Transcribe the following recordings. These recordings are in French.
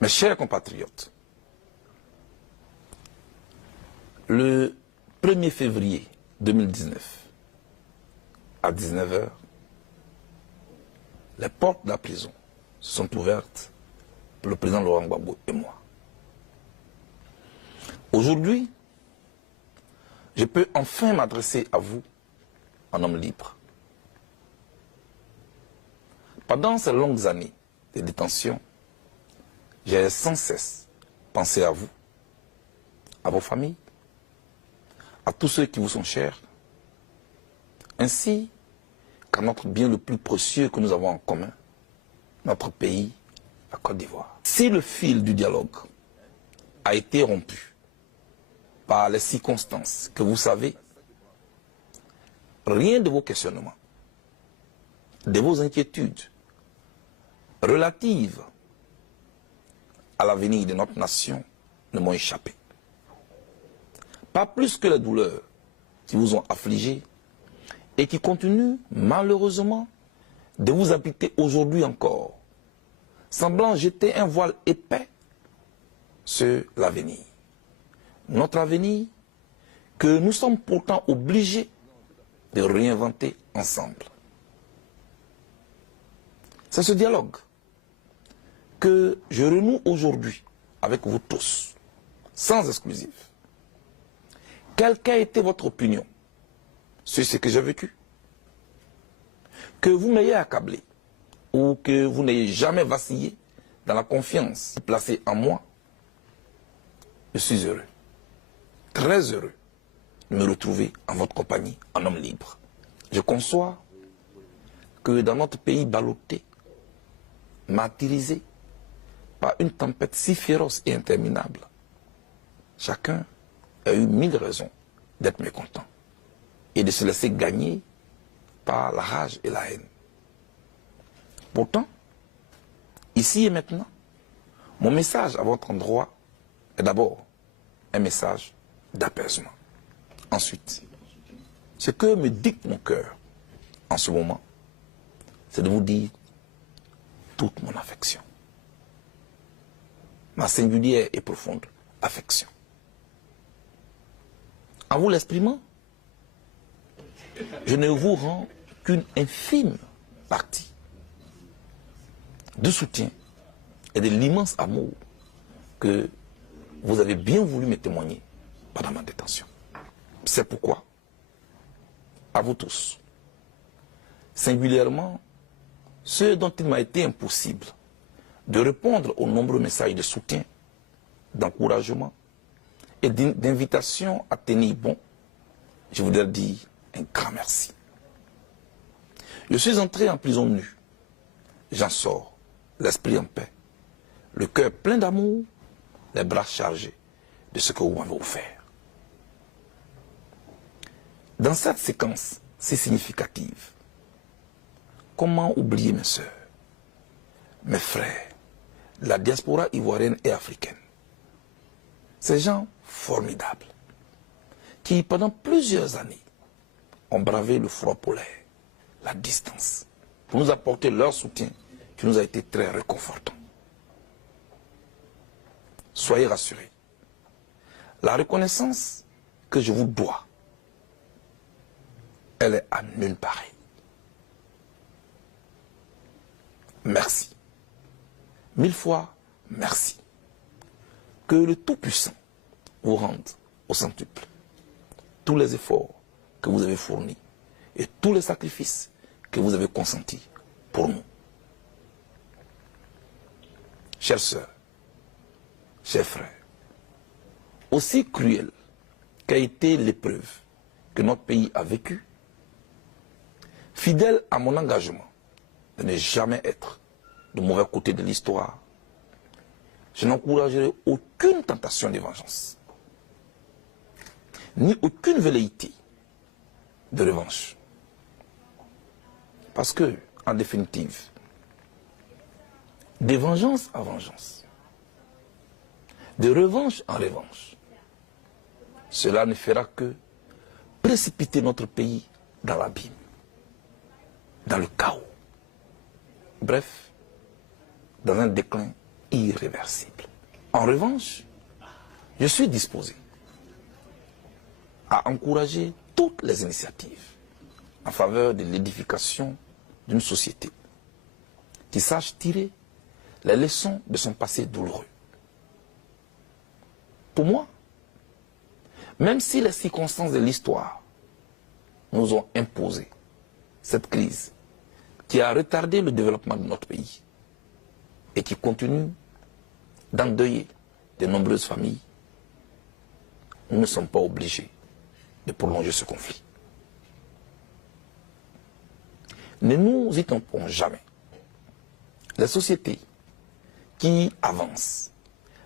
Mes chers compatriotes, le 1er février 2019, à 19 h, les portes de la prison sont ouvertes pour le président Laurent Gbagbo et moi. Aujourd'hui, je peux enfin m'adresser à vous en homme libre. Pendant ces longues années de détention, j'ai sans cesse pensé à vous, à vos familles, à tous ceux qui vous sont chers, ainsi qu'à notre bien le plus précieux que nous avons en commun, notre pays, la Côte d'Ivoire. Si le fil du dialogue a été rompu par les circonstances que vous savez, rien de vos questionnements, de vos inquiétudes relatives à l'avenir de notre nation ne m'ont échappé. Pas plus que les douleurs qui vous ont affligé et qui continuent malheureusement de vous habiter aujourd'hui encore, semblant jeter un voile épais sur l'avenir. Notre avenir que nous sommes pourtant obligés de réinventer ensemble. C'est ce dialogue que je renoue aujourd'hui avec vous tous, sans exclusive. Quelle qu'a été votre opinion sur ce que j'ai vécu? Que vous m'ayez accablé ou que vous n'ayez jamais vacillé dans la confiance placée en moi, je suis heureux, très heureux de me retrouver en votre compagnie, en homme libre. Je conçois que dans notre pays ballotté, martyrisé par une tempête si féroce et interminable, chacun a eu 1000 raisons d'être mécontent et de se laisser gagner par la rage et la haine. Pourtant, ici et maintenant, mon message à votre endroit est d'abord un message d'apaisement. Ensuite, ce que me dicte mon cœur en ce moment, c'est de vous dire toute mon affection. Ma singulière et profonde affection. En vous l'exprimant, je ne vous rends qu'une infime partie de soutien et de l'immense amour que vous avez bien voulu me témoigner pendant ma détention. C'est pourquoi, à vous tous, singulièrement, ceux dont il m'a été impossible de répondre aux nombreux messages de soutien, d'encouragement et d'invitation à tenir bon, je voudrais dire un grand merci. Je suis entré en prison nue. J'en sors, l'esprit en paix, le cœur plein d'amour, les bras chargés de ce que vous m'avez offert. Dans cette séquence si significative, comment oublier mes sœurs, mes frères, la diaspora ivoirienne et africaine? Ces gens formidables qui, pendant plusieurs années, ont bravé le froid polaire, la distance, pour nous apporter leur soutien qui nous a été très réconfortant. Soyez rassurés. La reconnaissance que je vous dois, elle est à nulle pareille. Merci. 1000 fois merci. Que le Tout-Puissant vous rende au centuple tous les efforts que vous avez fournis et tous les sacrifices que vous avez consentis pour nous. Chères sœurs, chers frères, aussi cruelle qu'a été l'épreuve que notre pays a vécue, fidèle à mon engagement de ne jamais être du mauvais côté de l'histoire, je n'encouragerai aucune tentation de vengeance, ni aucune velléité de revanche. Parce que, en définitive, de vengeance en vengeance, de revanche en revanche, cela ne fera que précipiter notre pays dans l'abîme, dans le chaos. Bref, dans un déclin irréversible. En revanche, je suis disposé à encourager toutes les initiatives en faveur de l'édification d'une société qui sache tirer les leçons de son passé douloureux. Pour moi, même si les circonstances de l'histoire nous ont imposé cette crise qui a retardé le développement de notre pays et qui continue d'endeuiller de nombreuses familles, nous ne sommes pas obligés de prolonger ce conflit. Ne nous y trompons jamais. Les sociétés qui avancent,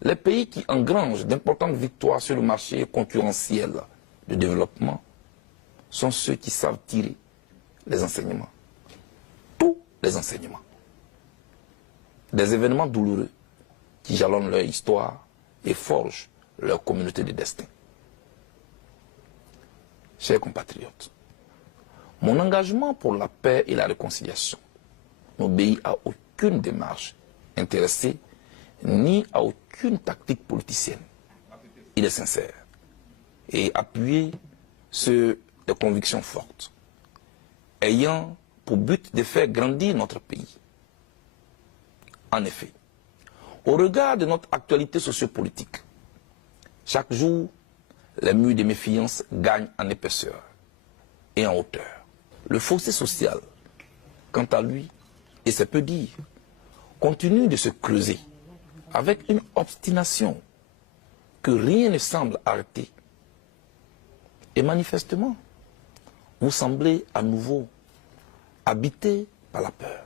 les pays qui engrangent d'importantes victoires sur le marché concurrentiel de développement sont ceux qui savent tirer les enseignements, tous les enseignements, des événements douloureux qui jalonnent leur histoire et forgent leur communauté de destin. Chers compatriotes, mon engagement pour la paix et la réconciliation n'obéit à aucune démarche intéressée ni à aucune tactique politicienne. Il est sincère et appuyé sur des convictions fortes, ayant pour but de faire grandir notre pays. En effet, au regard de notre actualité sociopolitique, chaque jour, les murs de méfiance gagnent en épaisseur et en hauteur. Le fossé social, quant à lui, et c'est peu dire, continue de se creuser avec une obstination que rien ne semble arrêter. Et manifestement, vous semblez à nouveau habité par la peur.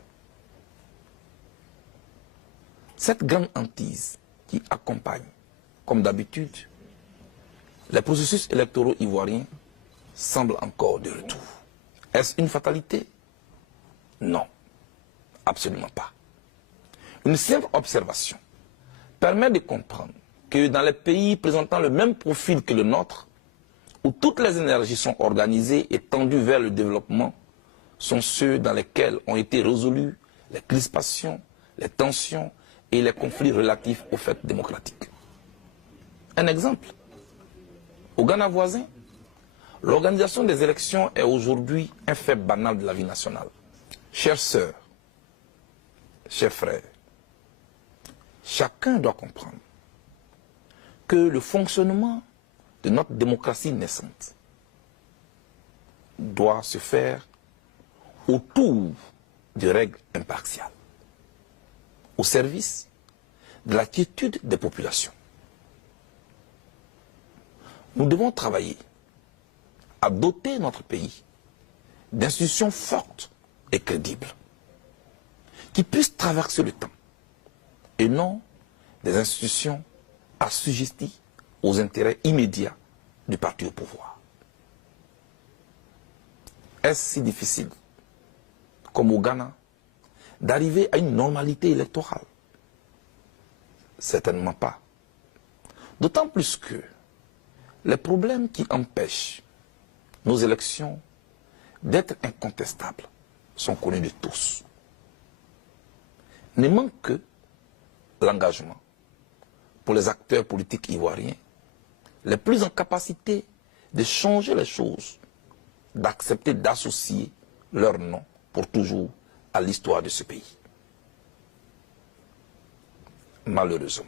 Cette grande hantise qui accompagne, comme d'habitude, les processus électoraux ivoiriens semble encore de retour. Est-ce une fatalité? Non, absolument pas. Une simple observation permet de comprendre que dans les pays présentant le même profil que le nôtre, où toutes les énergies sont organisées et tendues vers le développement, sont ceux dans lesquels ont été résolues les crispations, les tensions et les conflits relatifs aux faits démocratiques. Un exemple. Au Ghana voisin, l'organisation des élections est aujourd'hui un fait banal de la vie nationale. Chères sœurs, chers frères, chacun doit comprendre que le fonctionnement de notre démocratie naissante doit se faire autour de règles impartiales, au service de la quiétude des populations. Nous devons travailler à doter notre pays d'institutions fortes et crédibles, qui puissent traverser le temps, et non des institutions assujetties aux intérêts immédiats du parti au pouvoir. Est-ce si difficile, comme au Ghana, d'arriver à une normalité électorale? Certainement pas. D'autant plus que les problèmes qui empêchent nos élections d'être incontestables sont connus de tous. Ne manque que l'engagement pour les acteurs politiques ivoiriens les plus en capacité de changer les choses, d'accepter d'associer leur nom pour toujours à l'histoire de ce pays. Malheureusement,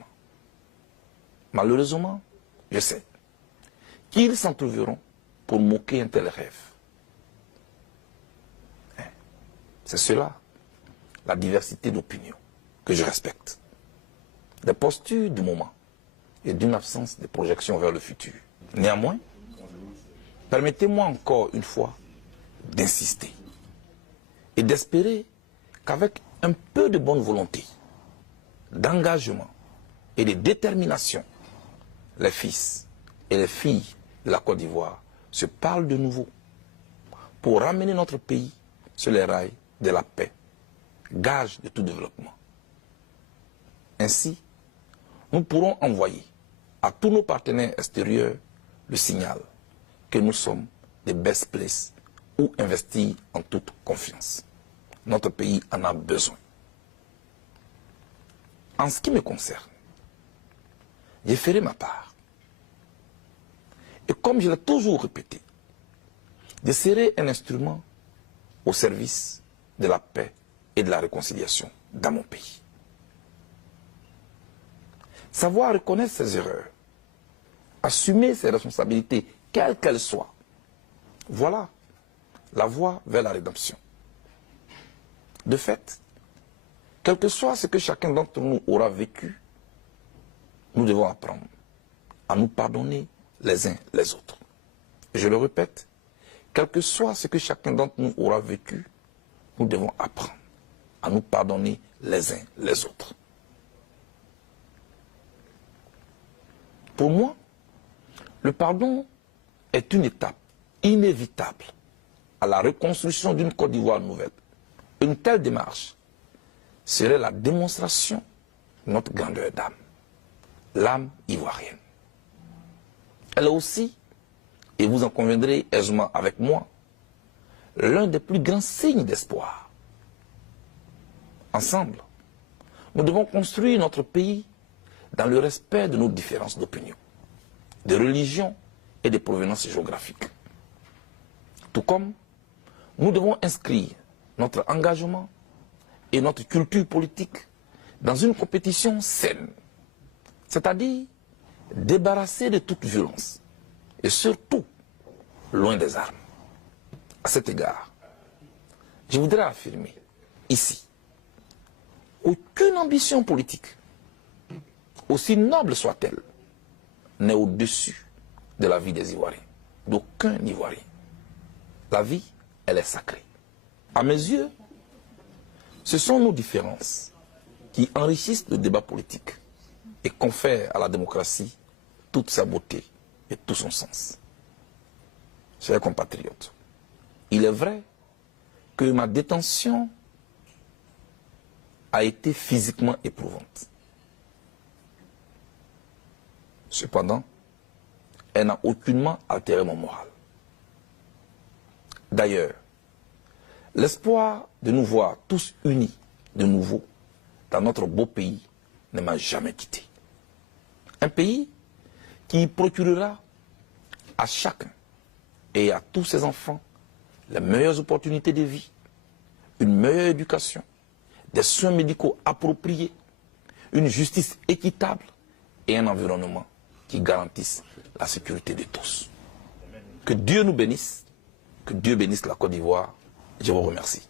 je sais qu'ils s'en trouveront pour moquer un tel rêve. C'est cela, la diversité d'opinions, que je respecte. Des postures du moment et d'une absence de projection vers le futur. Néanmoins, permettez-moi encore une fois d'insister et d'espérer qu'avec un peu de bonne volonté, d'engagement et de détermination, les fils et les filles de la Côte d'Ivoire se parlent de nouveau pour ramener notre pays sur les rails de la paix, gage de tout développement. Ainsi, nous pourrons envoyer à tous nos partenaires extérieurs le signal que nous sommes des best places où investir en toute confiance. Notre pays en a besoin. En ce qui me concerne, j'ai fait ma part. Et comme je l'ai toujours répété, je serai un instrument au service de la paix et de la réconciliation dans mon pays. Savoir reconnaître ses erreurs, assumer ses responsabilités, quelles qu'elles soient, voilà la voie vers la rédemption. De fait, quel que soit ce que chacun d'entre nous aura vécu, nous devons apprendre à nous pardonner les uns les autres. Et je le répète, quel que soit ce que chacun d'entre nous aura vécu, nous devons apprendre à nous pardonner les uns les autres. Pour moi, le pardon est une étape inévitable à la reconstruction d'une Côte d'Ivoire nouvelle. Une telle démarche serait la démonstration de notre grandeur d'âme, l'âme ivoirienne. Elle est aussi, et vous en conviendrez aisément avec moi, l'un des plus grands signes d'espoir. Ensemble, nous devons construire notre pays dans le respect de nos différences d'opinion, de religion et de provenance géographique. Tout comme nous devons inscrire notre engagement et notre culture politique dans une compétition saine, c'est-à-dire débarrassée de toute violence et surtout loin des armes. À cet égard, je voudrais affirmer ici, aucune ambition politique, aussi noble soit-elle, n'est au-dessus de la vie des Ivoiriens, d'aucun Ivoirien. La vie, elle est sacrée. À mes yeux, ce sont nos différences qui enrichissent le débat politique et confèrent à la démocratie toute sa beauté et tout son sens. Chers compatriotes, il est vrai que ma détention a été physiquement éprouvante. Cependant, elle n'a aucunement altéré mon moral. D'ailleurs, l'espoir de nous voir tous unis de nouveau dans notre beau pays ne m'a jamais quitté. Un pays qui procurera à chacun et à tous ses enfants les meilleures opportunités de vie, une meilleure éducation, des soins médicaux appropriés, une justice équitable et un environnement qui garantisse la sécurité de tous. Que Dieu nous bénisse, que Dieu bénisse la Côte d'Ivoire. Je vous remercie.